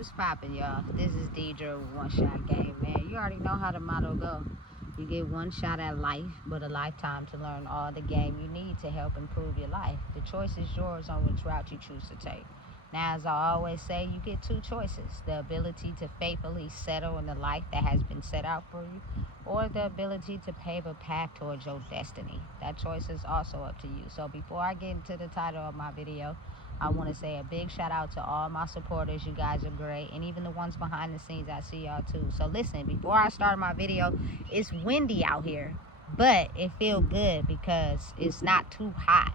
What's poppin', y'all? This is Deidre with One Shot Game, man. You already know how the motto go. You get one shot at life, but a lifetime to learn all the game you need to help improve your life. The choice is yours on which route you choose to take. Now, as I always say, you get two choices: the ability to faithfully settle in the life that has been set out for you, or the ability to pave a path towards your destiny. That choice is also up to you. So before I get into the title of my video, I want to say a big shout out to all my supporters. You guys are great. And even the ones behind the scenes, I see y'all too. So listen, before I start my video, it's windy out here, but it feels good because it's not too hot.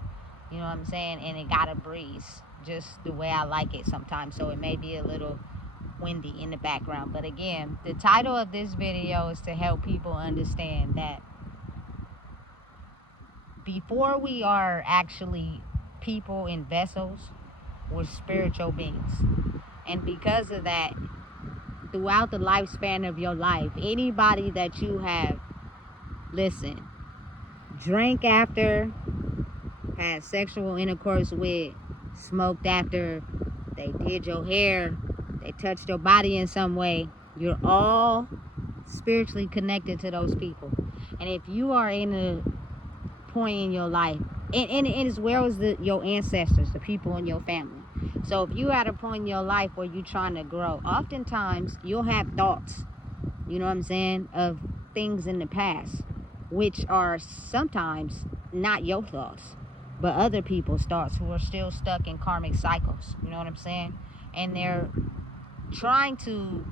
You know what I'm saying? And it got a breeze, just the way I like it sometimes. So it may be a little windy in the background. But again, the title of this video is to help people understand that before we are actually people in vessels, we're spiritual beings. And because of that, throughout the lifespan of your life, anybody that you have, listen, drank after, had sexual intercourse with, smoked after, they did your hair, they touched your body in some way, you're all spiritually connected to those people. And if you are in a point in your life, and as well as your ancestors, the people in your family. So if you at a point in your life where you're trying to grow, oftentimes you'll have thoughts, you know what I'm saying, of things in the past, which are sometimes not your thoughts, but other people's thoughts who are still stuck in karmic cycles, you know what I'm saying? And they're trying to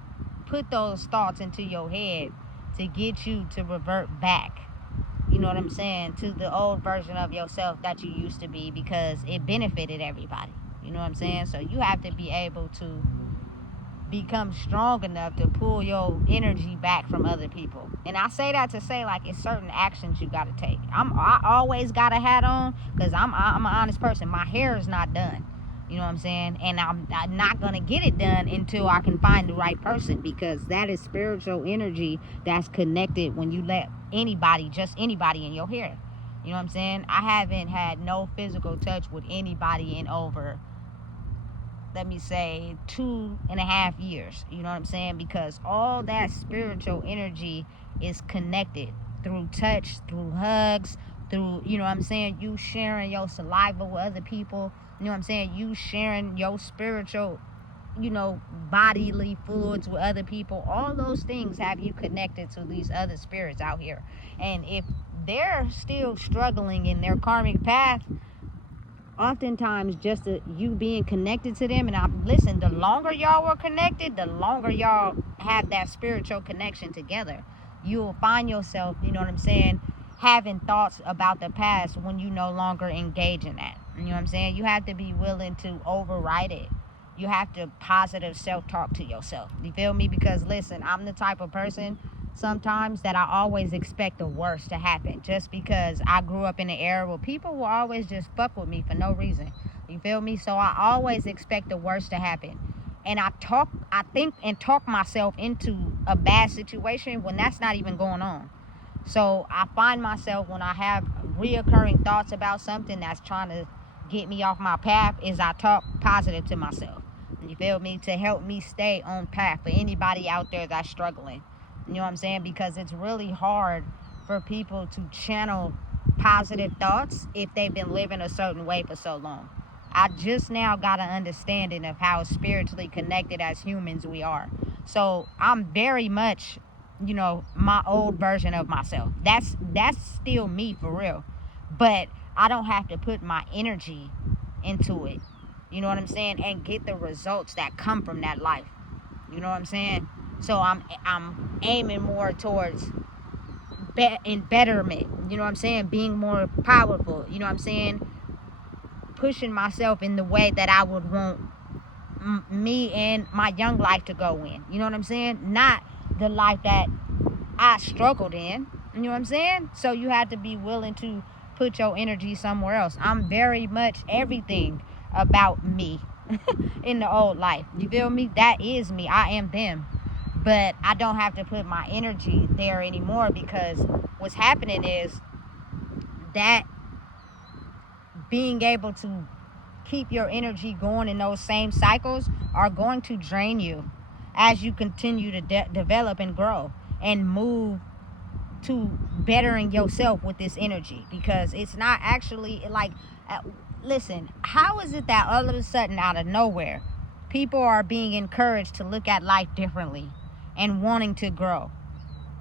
put those thoughts into your head to get you to revert back, you know what I'm saying, to the old version of yourself that you used to be, because it benefited everybody. You know what I'm saying? So you have to be able to become strong enough to pull your energy back from other people. And I say that to say, like, it's certain actions you got to take. I always got a hat on because I'm an honest person. My hair is not done. You know what I'm saying? And I'm not going to get it done until I can find the right person, because that is spiritual energy that's connected when you let anybody, just anybody, in your hair. You know what I'm saying? I haven't had no physical touch with anybody in over, let me say, 2.5 years. You know what I'm saying? Because all that spiritual energy is connected through touch, through hugs, through, you know what I'm saying, you sharing your saliva with other people. You know what I'm saying? You sharing your spiritual, you know, bodily fluids with other people. All those things have you connected to these other spirits out here. And if they're still struggling in their karmic path, oftentimes just you being connected to them, and listen, the longer y'all were connected, the longer y'all have that spiritual connection together, you'll find yourself, you know what I'm saying, having thoughts about the past when you no longer engage in that. You know what I'm saying? You have to be willing to override it. You have to positive self-talk to yourself. You feel me? Because listen, I'm the type of person sometimes that I always expect the worst to happen, just because I grew up in an era where people will always just fuck with me for no reason. You feel me? So I always expect the worst to happen. And I think and talk myself into a bad situation when that's not even going on. So I find myself, when I have reoccurring thoughts about something that's trying to get me off my path, is I talk positive to myself. You feel me? To help me stay on path for anybody out there that's struggling. You know what I'm saying? Because it's really hard for people to channel positive thoughts if they've been living a certain way for so long. I just now got an understanding of how spiritually connected as humans we are. So I'm very much, you know, my old version of myself. That's still me for real. But I don't have to put my energy into it. You know what I'm saying? And get the results that come from that life. You know what I'm saying? So I'm aiming more towards betterment. You know what I'm saying? Being more powerful. You know what I'm saying? Pushing myself in the way that I would want me and my young life to go in. You know what I'm saying? Not the life that I struggled in. You know what I'm saying? So you have to be willing to put your energy somewhere else. I'm very much everything about me in the old life. You feel me? That is me. I am them. But I don't have to put my energy there anymore, because what's happening is that being able to keep your energy going in those same cycles are going to drain you as you continue to develop and grow and move to bettering yourself with this energy. Because it's not actually like, listen, how is it that all of a sudden out of nowhere people are being encouraged to look at life differently and wanting to grow?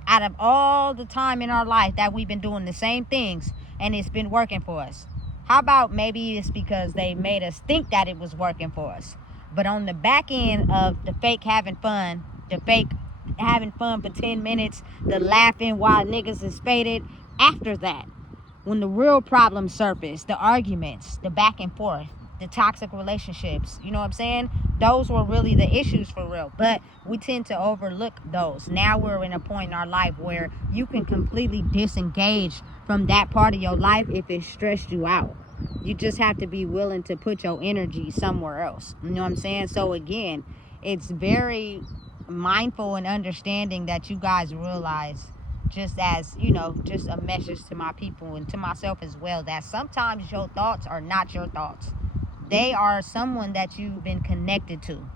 Out of all the time in our life that we've been doing the same things and it's been working for us, how about maybe it's because they made us think that it was working for us, but on the back end of the fake having fun, the fake having fun for 10 minutes, the laughing while niggas is faded, after that, when the real problems surface, the arguments, the back and forth, the toxic relationships, you know what I'm saying? Those were really the issues for real. But we tend to overlook those. Now we're in a point in our life where you can completely disengage from that part of your life if it stressed you out. You just have to be willing to put your energy somewhere else. You know what I'm saying? So again, it's very mindful and understanding that you guys realize, just as, you know, just a message to my people and to myself as well, that sometimes your thoughts are not your thoughts. They are someone that you've been connected to,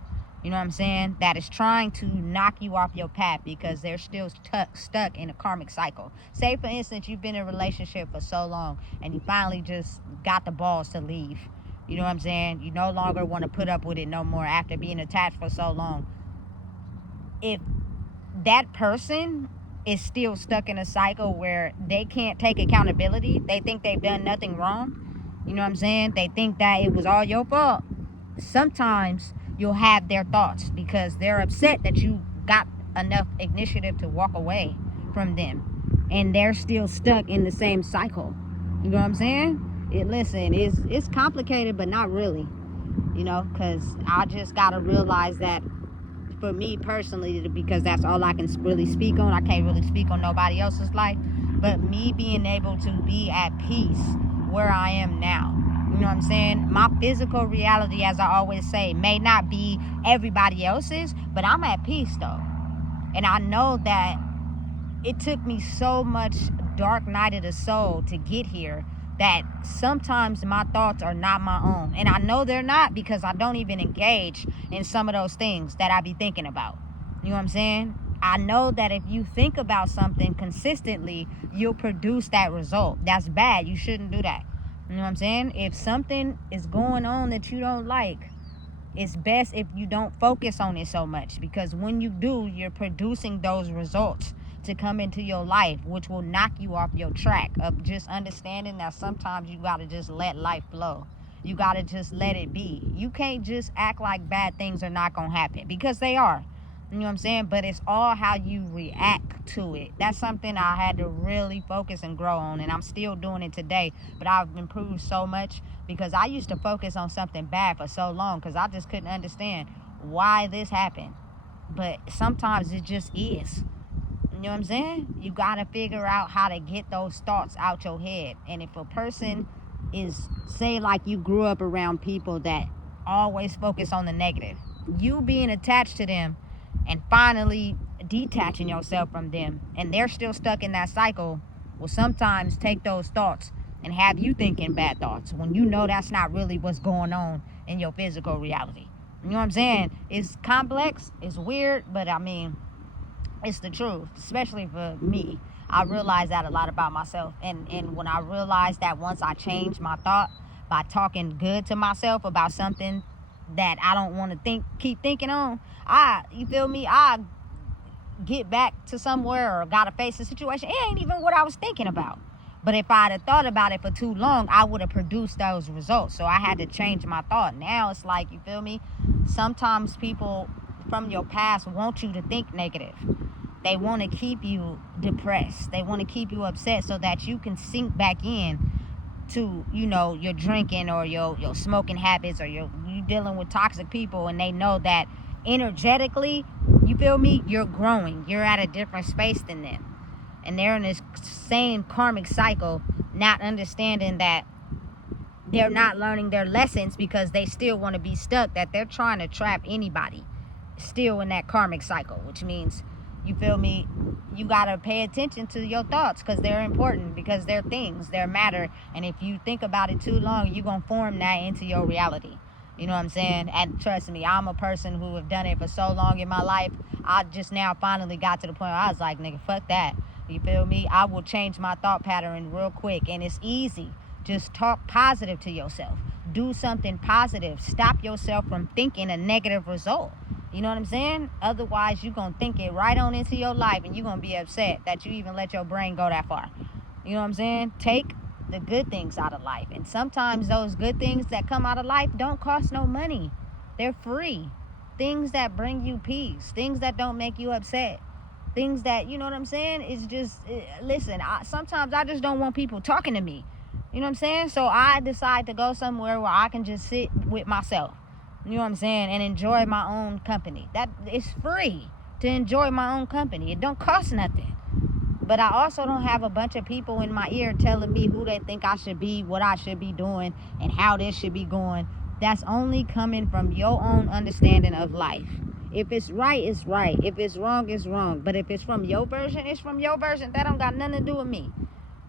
you know what I'm saying, that is trying to knock you off your path because they're still stuck in a karmic cycle. Say, for instance, you've been in a relationship for so long and you finally just got the balls to leave. You know what I'm saying? You no longer want to put up with it no more after being attached for so long. If that person is still stuck in a cycle where they can't take accountability, they think they've done nothing wrong, you know what I'm saying, they think that it was all your fault, sometimes you'll have their thoughts because they're upset that you got enough initiative to walk away from them and they're still stuck in the same cycle. You know what I'm saying? It's complicated, but not really, you know, because I just gotta realize that for me personally, because that's all I can really speak on. I can't really speak on nobody else's life, but me being able to be at peace where I am now. You know what I'm saying? My physical reality, as I always say, may not be everybody else's, but I'm at peace though. And I know that it took me so much dark night of the soul to get here that sometimes my thoughts are not my own. And I know they're not because I don't even engage in some of those things that I be thinking about. You know what I'm saying? I know that if you think about something consistently, you'll produce that result. That's bad. You shouldn't do that. You know what I'm saying? If something is going on that you don't like, it's best if you don't focus on it so much, because when you do, you're producing those results to come into your life, which will knock you off your track of just understanding that sometimes you got to just let life flow. You got to just let it be. You can't just act like bad things are not going to happen, because they are. You know what I'm saying? But it's all how you react to it. That's something I had to really focus and grow on, and I'm still doing it today. But I've improved so much because I used to focus on something bad for so long because I just couldn't understand why this happened. But sometimes it just is. You know what I'm saying? You got to figure out how to get those thoughts out your head. And if a person is, say like you grew up around people that always focus on the negative, you being attached to them and finally detaching yourself from them, and they're still stuck in that cycle, will sometimes take those thoughts and have you thinking bad thoughts when you know that's not really what's going on in your physical reality. You know what I'm saying? It's complex, it's weird, but I mean, it's the truth. Especially for me, I realize that a lot about myself, and when I realized that once I changed my thought by talking good to myself about something that I don't want to keep thinking on, I get back to somewhere or gotta face a situation. It ain't even what I was thinking about. But if I'd have thought about it for too long, I would have produced those results. So I had to change my thought. Now it's like, you feel me? Sometimes people from your past want you to think negative. They want to keep you depressed. They want to keep you upset so that you can sink back in to, you know, your drinking or your smoking habits, or you dealing with toxic people, and they know that energetically, you feel me, you're growing, you're at a different space than them, and they're in this same karmic cycle, not understanding that they're not learning their lessons because they still want to be stuck, that they're trying to trap anybody still in that karmic cycle, which means You feel me? You gotta pay attention to your thoughts, because they're important, because they're things, they're matter. And if you think about it too long, you're gonna form that into your reality. You know what I'm saying? And trust me, I'm a person who have done it for so long in my life. I just now finally got to the point where I was like, nigga, fuck that. You feel me? I will change my thought pattern real quick. And it's easy. Just talk positive to yourself. Do something positive. Stop yourself from thinking a negative result. You know what I'm saying? Otherwise, you're going to think it right on into your life, and you're going to be upset that you even let your brain go that far. You know what I'm saying? Take the good things out of life. And sometimes those good things that come out of life don't cost no money. They're free. Things that bring you peace. Things that don't make you upset. Things that, you know what I'm saying? It's just, listen, sometimes I just don't want people talking to me. You know what I'm saying? So I decide to go somewhere where I can just sit with myself. You know what I'm saying? And enjoy my own company. That it's free to enjoy my own company. It don't cost nothing. But I also don't have a bunch of people in my ear telling me who they think I should be, what I should be doing, and how this should be going. That's only coming from your own understanding of life. If it's right, it's right. If it's wrong, it's wrong. But if it's from your version, it's from your version. That don't got nothing to do with me.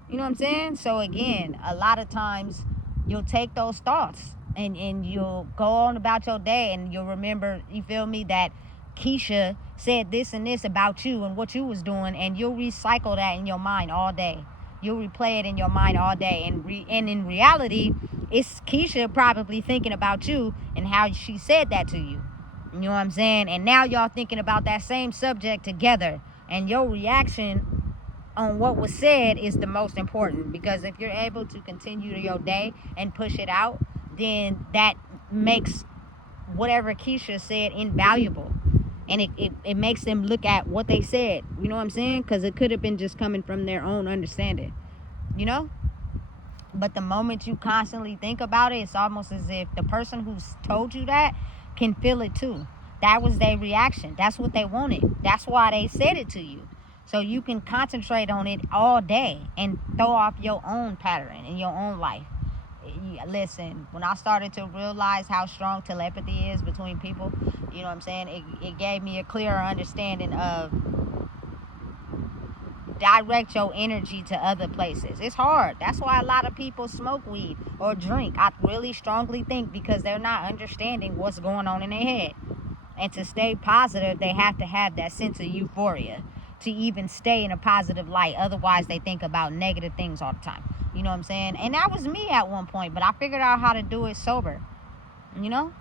You know what I'm saying? So again, a lot of times you'll take those thoughts and you'll go on about your day, and you'll remember, you feel me, that Keisha said this and this about you and what you was doing, and you'll recycle that in your mind all day. You'll replay it in your mind all day, and in reality, it's Keisha probably thinking about you and how she said that to you. You know what I'm saying? And now y'all thinking about that same subject together, and your reaction on what was said is the most important, because if you're able to continue your day and push it out, then that makes whatever Keisha said invaluable. And it makes them look at what they said. You know what I'm saying? Because it could have been just coming from their own understanding. You know? But the moment you constantly think about it, it's almost as if the person who's told you that can feel it too. That was their reaction. That's what they wanted. That's why they said it to you. So you can concentrate on it all day and throw off your own pattern in your own life. Listen, when I started to realize how strong telepathy is between people, you know what I'm saying, it gave me a clearer understanding of direct your energy to other places. It's hard. That's why a lot of people smoke weed or drink. I really strongly think because they're not understanding what's going on in their head. And to stay positive, they have to have that sense of euphoria to even stay in a positive light. Otherwise, they think about negative things all the time. You know what I'm saying? And that was me at one point, but I figured out how to do it sober. You know?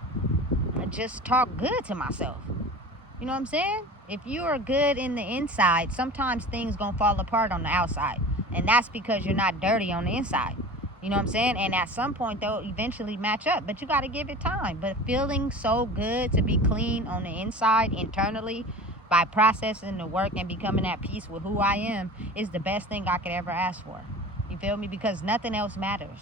I just talk good to myself. You know what I'm saying? If you are good in the inside, sometimes things gonna fall apart on the outside. And that's because you're not dirty on the inside. You know what I'm saying? And at some point, they'll eventually match up. But you got to give it time. But feeling so good to be clean on the inside, internally, by processing the work and becoming at peace with who I am, is the best thing I could ever ask for. You feel me? Because nothing else matters.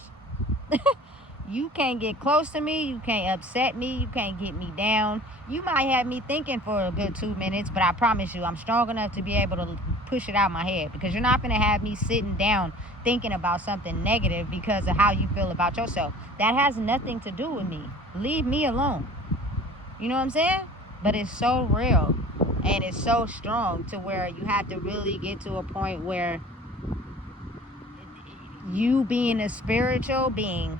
You can't get close to me. You can't upset me. You can't get me down. You might have me thinking for a good 2 minutes, but I promise you, I'm strong enough to be able to push it out my head, because you're not going to have me sitting down thinking about something negative because of how you feel about yourself. That has nothing to do with me. Leave me alone. You know what I'm saying? But it's so real and it's so strong to where you have to really get to a point where you being a spiritual being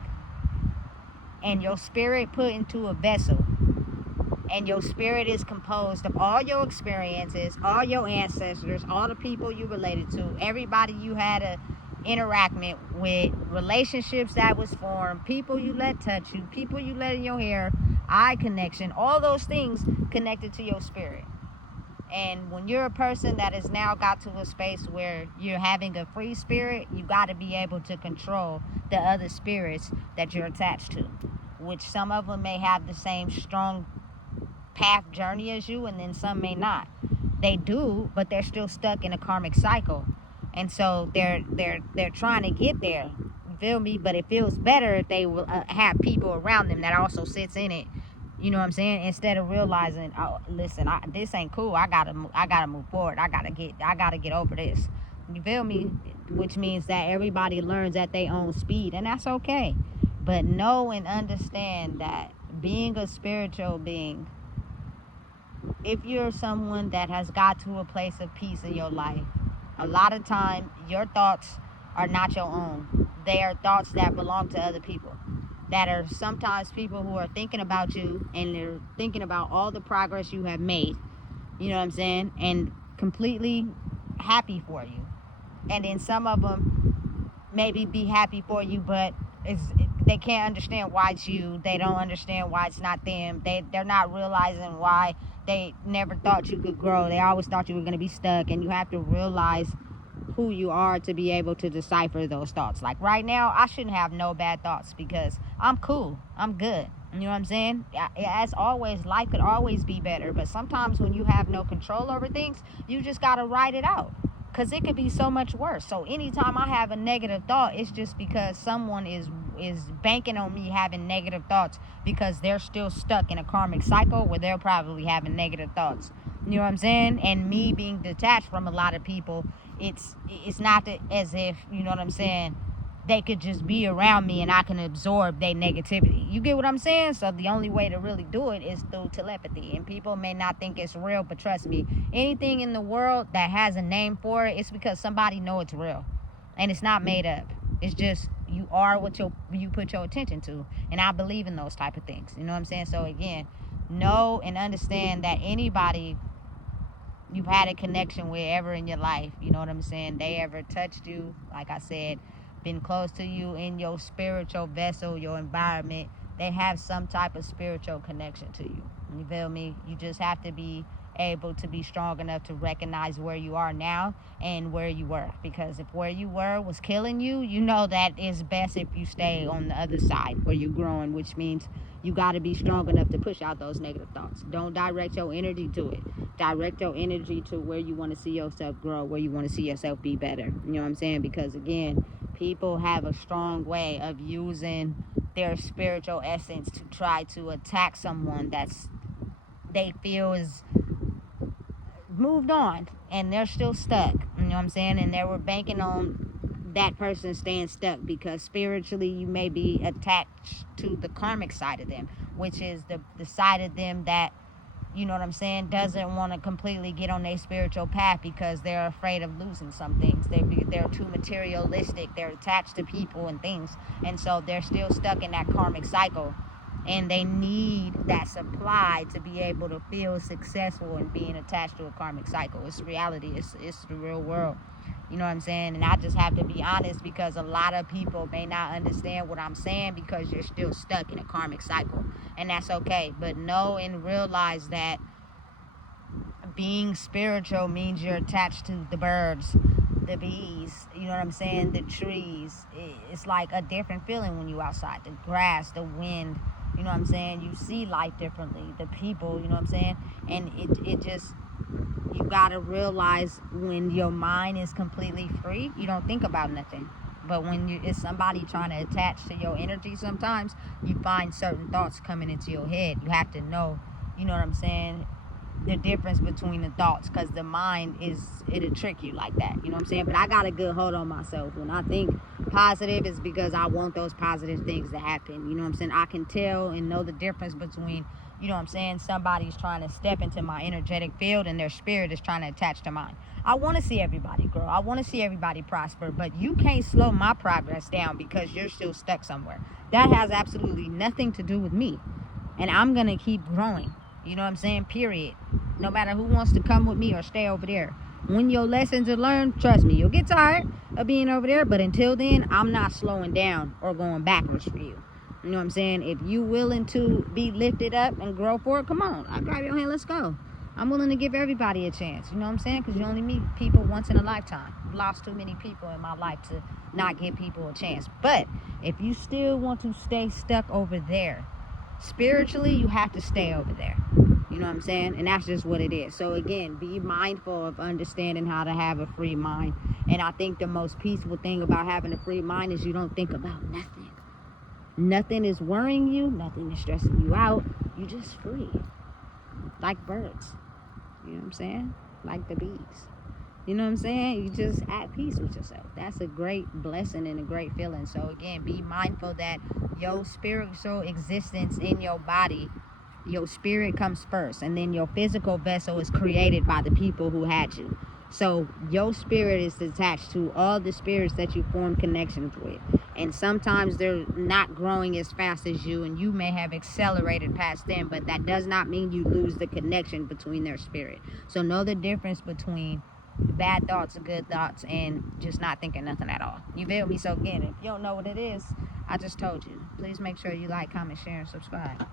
and your spirit put into a vessel, and your spirit is composed of all your experiences, all your ancestors, all the people you related to, everybody you had a interaction with, relationships that was formed, people you let touch you, people you let in your hair, eye connection, all those things connected to your spirit. And when you're a person that has now got to a space where you're having a free spirit, you got to be able to control the other spirits that you're attached to, which some of them may have the same strong path journey as you, and then some may not. They do, but they're still stuck in a karmic cycle, and so they're trying to get there. You feel me? But it feels better if they will have people around them that also sits in it. You know what I'm saying? Instead of realizing, oh, listen, this ain't cool. I gotta move forward. I gotta get over this. You feel me? Which means that everybody learns at their own speed, and that's okay. But know and understand that being a spiritual being if you're someone that has got to a place of peace in your life, a lot of time your thoughts are not your own. They are thoughts that belong to other people. That are sometimes people who are thinking about you, and they're thinking about all the progress you have made, you know what I'm saying, and completely happy for you. And then some of them maybe be happy for you, but they can't understand why it's you. They don't understand why it's not them. They're not realizing why they never thought you could grow. They always thought you were going to be stuck, and you have to realize who you are to be able to decipher those thoughts. Like right now, I shouldn't have no bad thoughts because I'm cool. I'm good. You know what I'm saying? As always, life could always be better, but sometimes when you have no control over things, you just got to write it out, because it could be so much worse. So anytime I have a negative thought, it's just because someone is banking on me having negative thoughts, because they're still stuck in a karmic cycle where they're probably having negative thoughts. You know what I'm saying? And me being detached from a lot of people, it's not as if, you know what I'm saying, they could just be around me and I can absorb their negativity. You get what I'm saying? So the only way to really do it is through telepathy. And people may not think it's real, but trust me, anything in the world that has a name for it, it's because somebody know it's real. And it's not made up. It's just you are what you put your attention to. And I believe in those type of things. You know what I'm saying? So again, know and understand that anybody you've had a connection with ever in your life, you know what I'm saying, they ever touched you, like I said, been close to you in your spiritual vessel, your environment, they have some type of spiritual connection to you. You feel me? You just have to be able to be strong enough to recognize where you are now and where you were. Because if where you were was killing you, you know that it's best if you stay on the other side where you're growing, which means you got to be strong enough to push out those negative thoughts. Don't direct your energy to it. Direct your energy to where you want to see yourself grow, where you want to see yourself be better. You know what I'm saying? Because again, people have a strong way of using their spiritual essence to try to attack someone that's they feel is moved on and they're still stuck. You know what I'm saying? And they were banking on that person staying stuck because spiritually you may be attached to the karmic side of them, which is the side of them that, you know what I'm saying, doesn't want to completely get on their spiritual path because they're afraid of losing some things. They're too materialistic. They're attached to people and things. And so they're still stuck in that karmic cycle. And they need that supply to be able to feel successful in being attached to a karmic cycle. It's reality. It's the real world. You know what I'm saying? And I just have to be honest because a lot of people may not understand what I'm saying because you're still stuck in a karmic cycle. And that's okay. But know and realize that being spiritual means you're attached to the birds, the bees, you know what I'm saying, the trees. It's like a different feeling when you're outside. The grass, the wind, you know what I'm saying? You see life differently. The people, you know what I'm saying? And it just, you gotta realize when your mind is completely free, you don't think about nothing. But when it's somebody trying to attach to your energy, sometimes you find certain thoughts coming into your head. You have to know, you know what I'm saying, the difference between the thoughts, because the mind it'll trick you like that, you know what I'm saying? But I got a good hold on myself. When I think positive, it's because I want those positive things to happen, you know what I'm saying? I can tell and know the difference between, you know what I'm saying, somebody's trying to step into my energetic field and their spirit is trying to attach to mine. I want to see everybody grow. I want to see everybody prosper, but you can't slow my progress down because you're still stuck somewhere. That has absolutely nothing to do with me. And I'm going to keep growing. You know what I'm saying? Period. No matter who wants to come with me or stay over there. When your lessons are learned, trust me, you'll get tired of being over there. But until then, I'm not slowing down or going backwards for you. You know what I'm saying? If you willing to be lifted up and grow forward, come on. I'll grab your hand. Let's go. I'm willing to give everybody a chance. You know what I'm saying? Because you only meet people once in a lifetime. I've lost too many people in my life to not give people a chance. But if you still want to stay stuck over there, spiritually, you have to stay over there. You know what I'm saying? And that's just what it is. So again, be mindful of understanding how to have a free mind. And I think the most peaceful thing about having a free mind is you don't think about nothing. Nothing is worrying you. Nothing is stressing you out. You're just free. Like birds. You know what I'm saying? Like the bees. You know what I'm saying? You just at peace with yourself. That's a great blessing and a great feeling. So again, be mindful that your spiritual existence in your body your spirit comes first, and then your physical vessel is created by the people who had you. So your spirit is attached to all the spirits that you form connections with, and sometimes they're not growing as fast as you, and you may have accelerated past them, but that does not mean you lose the connection between their spirit. So know the difference between bad thoughts and good thoughts, and just not thinking nothing at all. You feel me? So again, if you don't know what it is, I just told you. Please make sure you like, comment, share, and subscribe.